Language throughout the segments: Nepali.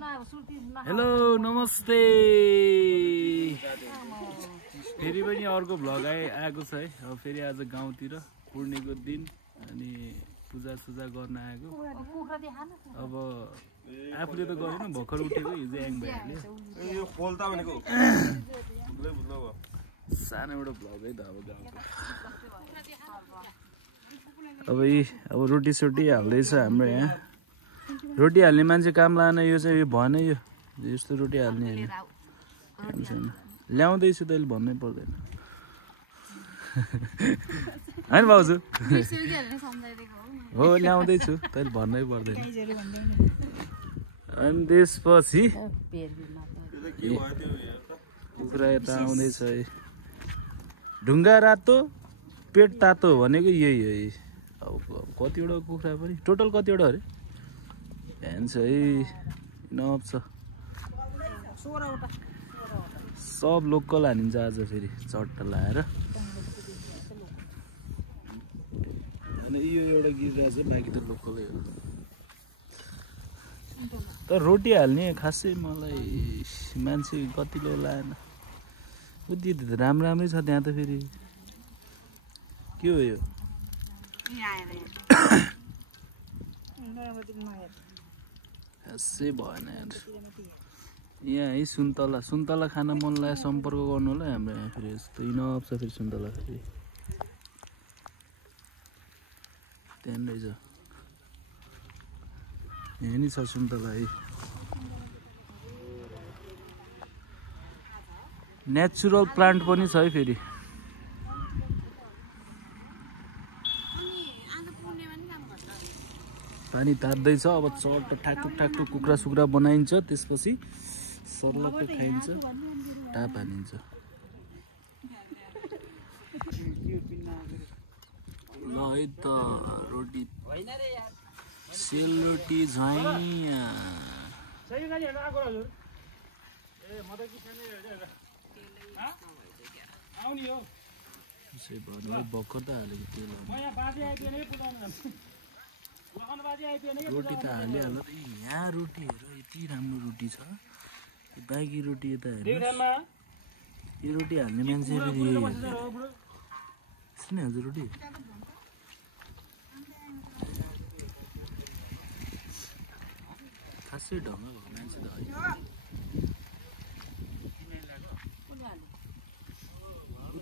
हेलो नमस्ते फेरि पनि अर्को भ्लग आएको छ है। अब फेरि आज गाउँतिर पूर्णिको दिन अनि पूजा सुजा गर्न आएको। अब आफूले त गरेन भर्खर उठेको हिजो याङ भाइहरूले सानो एउटा भ्लग है त अब गाउँको। अब रोटी सोटी हाल्दैछ हाम्रो यहाँ। रोटी हाल्ने मान्छे काम लान यो चाहिँ यो भने यो यस्तो रोटी हाल्ने होइन काम छैन। ल्याउँदैछु तैँले भन्नै पर्दैन होइन भाउजू हो ल्याउँदैछु तैँले भन्नै पर्दैन। अनि त्यसपछि कुखुरा यता आउँदैछ है। ढुङ्गा रातो पेट तातो भनेको यही है। अब कतिवटा कुखुरा पनि टोटल कतिवटा अरे भ्यान छ है इनफ छ। सब लोकल हानिन्छ आज फेरि चट्टा लाएर। अनि यो एउटा गिरिरहेछ बाँकी त लोकलै हो। तर रोटी हाल्ने खासै मलाई मान्छे कतिले लाएन। उति राम्रै छ त्यहाँ त फेरि के हो यो खासै भएन यार। यहाँ है सुन्तला खान मन लाग्यो सम्पर्क गर्नु होला हाम्रो यहाँ फेरि यस्तो इनफ छ फेरि सुन्तला फेरि त्यहाँ रहेछ यहाँ नि छ सुन्तला है। नेचुरल प्लान्ट पनि छ है फेरि। पानी तात्दैछ अब चट्ट ठाकटुक कुखुरा सुक्रा बनाइन्छ त्यसपछि सर्लक्क खाइन्छ टाप हानिन्छ। ल है त रोटी सेलरोटी झैया भर्खर त हालेको तेल रोटी त हालिहाल्नु। यहाँ रोटी हेर यति राम्रो रोटी छ। बाँकी रोटी यता हेर्नु यो रोटी हाल्ने मान्छे फेरि सुने हजुर रोटी खासै ढङ्ग भएको मान्छे त होइन।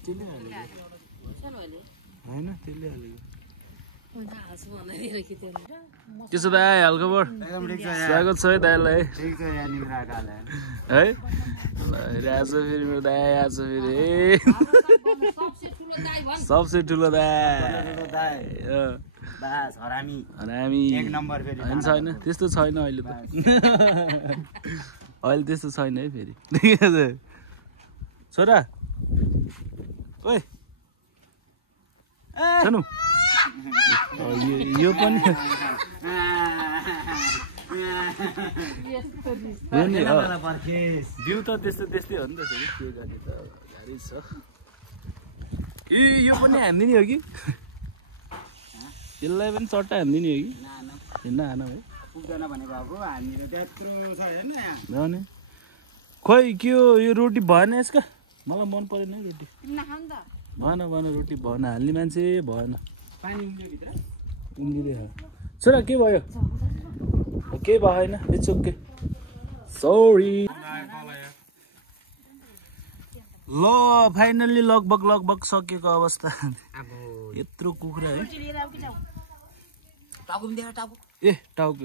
त्यसले हालेको होइन त्यसले हालेको त्यसो दाइ हालखबर स्वागत छ है दाइलाई है। आज फेरि मेरो दाइ आज फेरि सबसे ठुलो दाइ होइन छैन त्यस्तो छैन अहिले त अहिले त्यस्तो छैन है फेरि छोरा ओइ सानो यो पनि बिउ त त्यस्तै हो नि त फेरि त्यो गाडी त गाडी छ। यो पनि हान्दिने हो कि यसलाई पनि चट्टा हान्दिने हो कि नाना है भने खोइ के हो यो रोटी भएन यसका मलाई मन परेन है रोटी भएन रोटी भएन हाल्ने मान्छे भएन। छोरा के भयो के भएन इट्स ओके सरी। ल फाइनल्ली लगभग सकिएको अवस्था यत्रो कुखुरा है। ए टाउको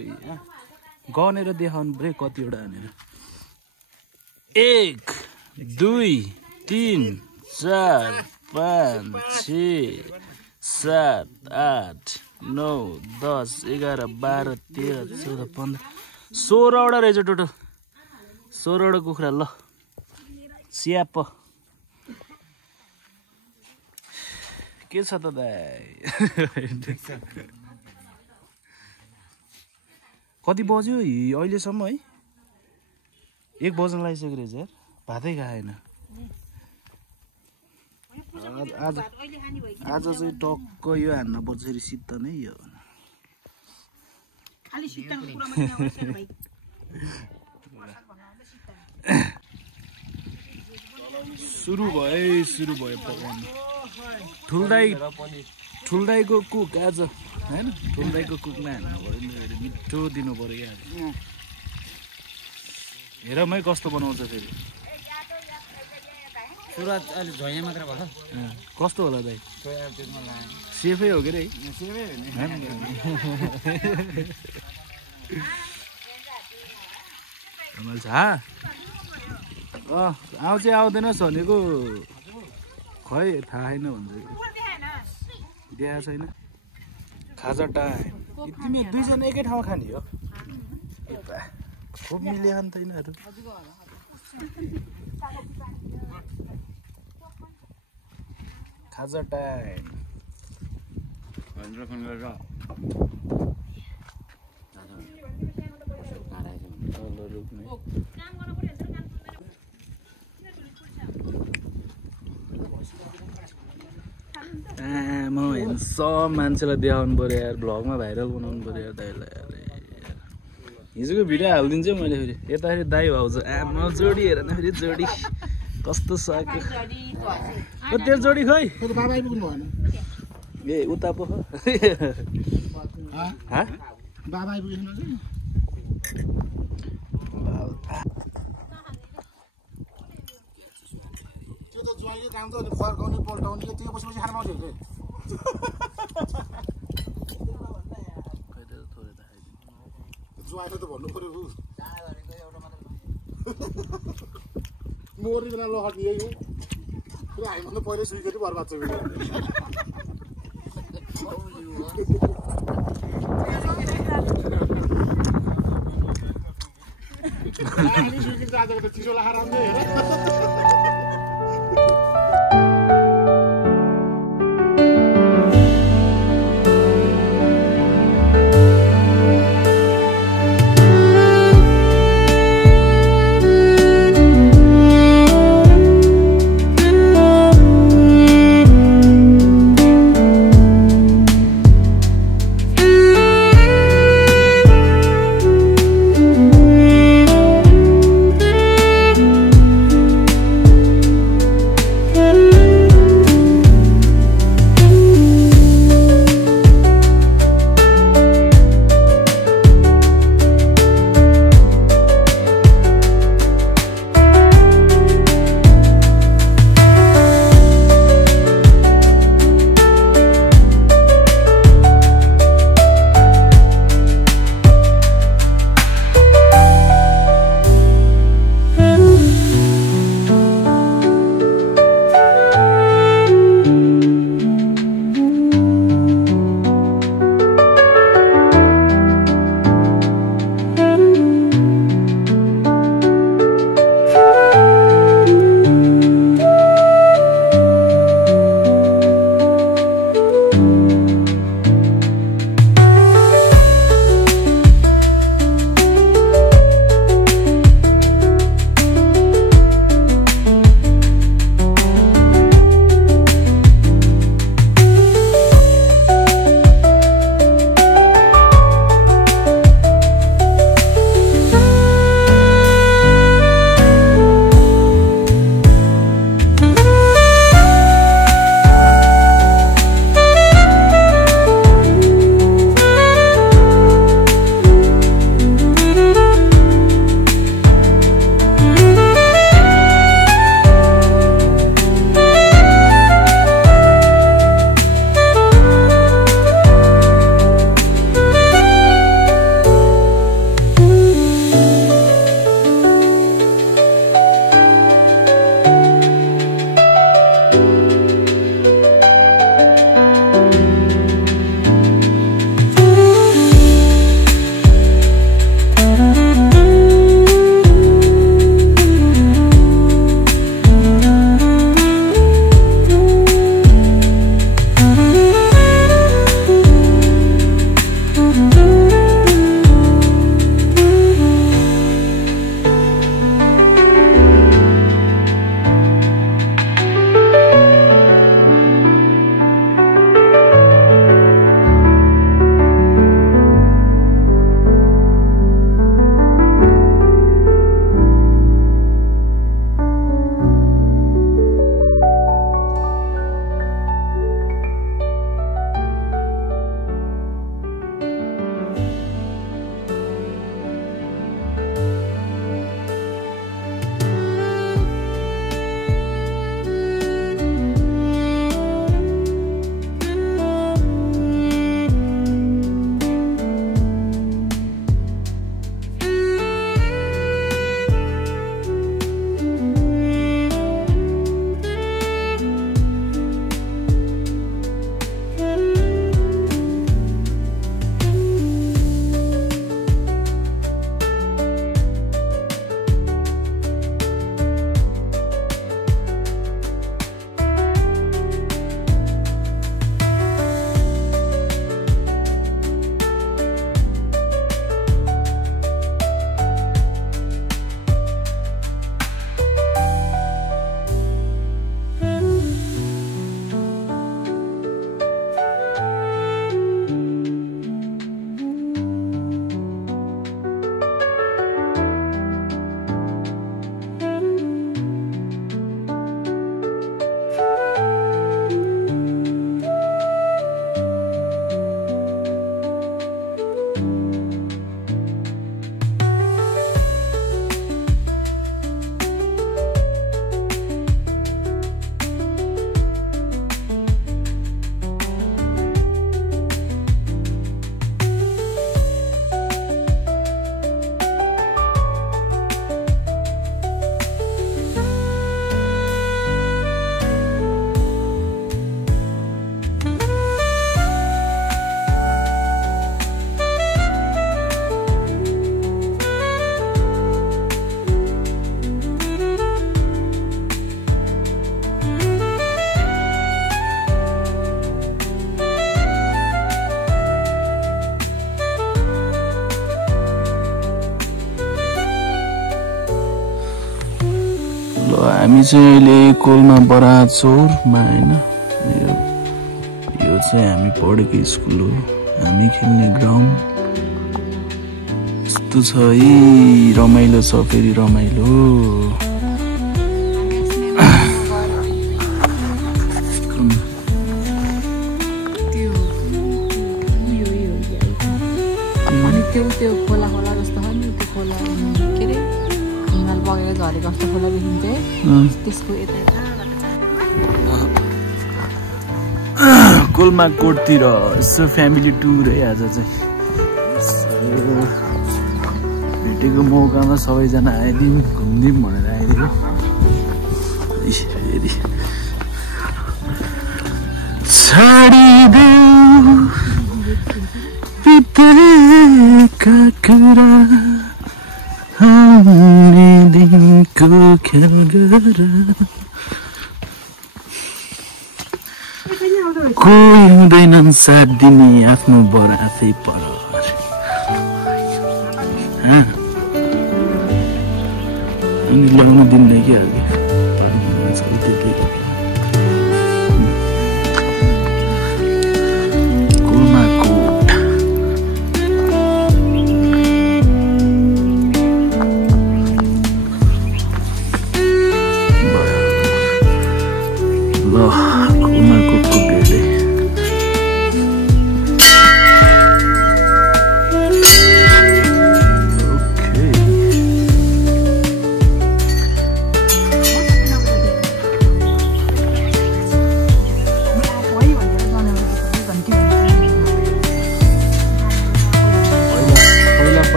गनेर देखाउनु पऱ्यो कतिवटा हानेर 1 2 3 4 5 6 7 8 9 10 11 12 13 14 15 16वटा रहेछ टोटल 16वटा कुखुरा। ल स्याप के छ त दाइ कति बज्यो अहिलेसम्म है 1 बज्न लागिसक्यो रहेछ यार भातै खाएन। आज चाहिँ टक्क यो हान्न पर्छ शीत नै यो सुरु भयो पकाउनु ठुल्दाईको कुक आज हैन ठुल्दाईको कुकमा हाल्नु पऱ्यो मिठो दिनु पऱ्यो क्या हेर मै कस्तो बनाउँछ फेरि सुरुवात अलि झैया मात्र भयो कस्तो होला दाइ सेफै हो के रे आउँछ आउँदैनस् भनेको खै थाहा छैन भन्छ देखाएको छैन खाजा टाइम तिमी दुईजना एकै ठाउँमा खाने हो खुब मिल्यो नि त यिनीहरू खाजा टाइम म सब मान्छेलाई देखाउनु पऱ्यो यार भ्लगमा भाइरल बनाउनु पऱ्यो यार दाइलाई यार हिजोको भिडियो हालिदिन्छु मैले फेरि यता फेरि दाइ भाउजू आमा जोडी हेर न फेरि जोडी कस्तो साको तेरो जोडी खै बाबा आइपुग्नु भएन ए उता पो बाबा आइपुग्नु त्यो त ज्वाइँको काम त फर्काउने पल्टाउने त्यो बसेपछि खाना पाउँछ रे ज्वाइँले त भन्नु पर्यो मोरी बिना लहट यही हो हामीभन्दा पहिल्यै सुइगरी बर्बाद छ चिसो लाएर हामी चाहिँ अहिले कोलमा बराचौरमा हैन यो चाहिँ हामी पढेको स्कुल हो हामी खेल्ने ग्राउन्ड यस्तो छ है रमाइलो छ फेरि रमाइलो त्यो खोला खोला जस्तो छ नि त्यो खोला के रे हिमाल बगेर झरेको जस्तो खोला देखिन्छ त्यसको यता कोलमा कोटतिर यसो फ्यामिली टुर है आज चाहिँ भेटेको मौकामा सबैजना आइदिउँ घुमिदिउँ भनेर आइदियो छाडिदेऊ बितेका कुरा आउने दिनको ख्याल गर कोही हुँदैनन् साथ दिने आफ्नो बराफै पर अनि ल्याउनु दिँदै कि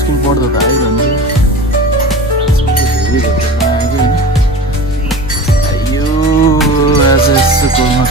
स्कुल पढ्दा त आइरहन्थ्यो यो आज यस्तो कोलमा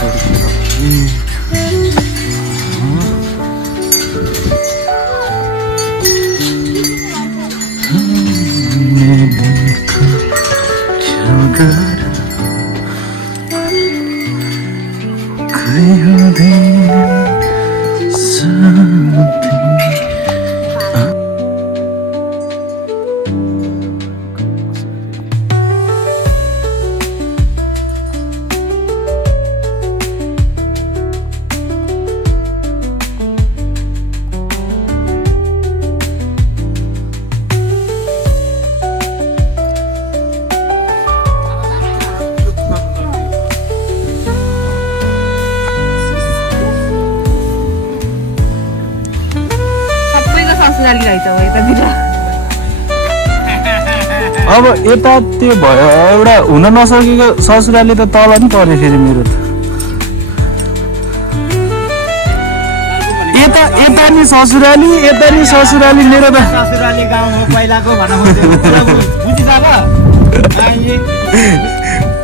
अब यता त्यो भयो एउटा हुन नसकेको ससुराली त तल नि पर्यो फेरि मेरो त यता नि ससुराली मेरो त ससुराली गाउँ हो पहिलाको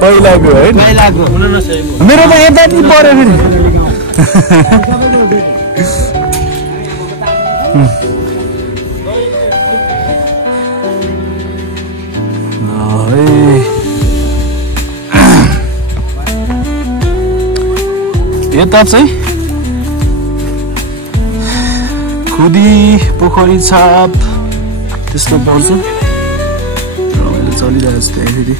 पहिलाको है मेरो त यता नि पर्यो फेरि यता चाहिँ खुदी पोखरी छाप त्यस्तो पर्छ रमाइलो चलिरहेको छ त्यहाँ फेरि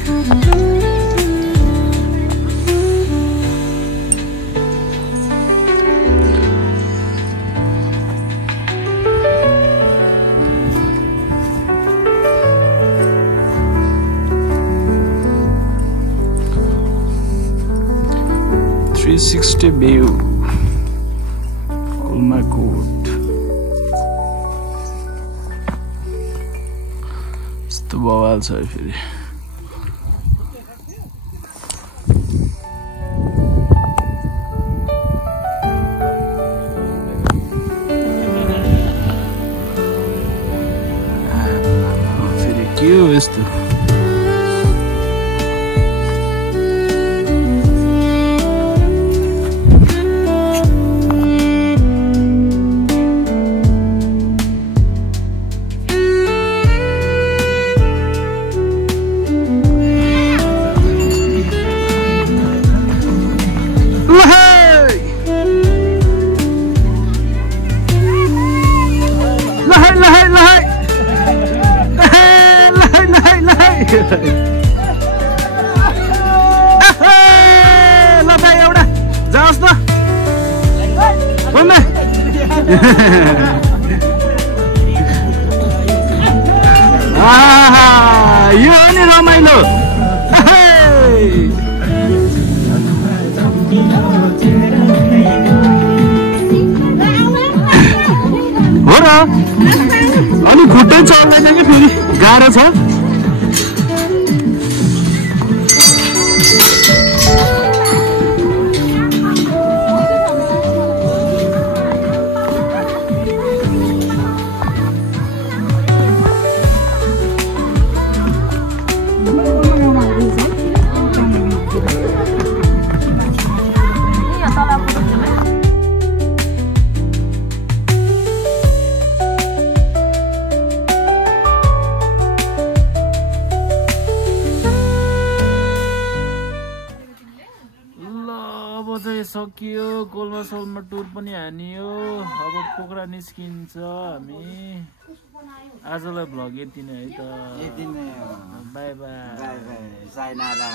360 view Ulma Court. Yस्तो बवाल छ फेरि के हो यस्तो यो हो नि रमाइलो हो र अनि खुट्टै चल्दैन कि फेरि गाह्रो छ सकियो गोल्मा सोलमा टुर पनि हानियो अब पोखरा निस्किन्छ हामी आजलाई भ्लग यति नै है त यति नै by by by by sayonara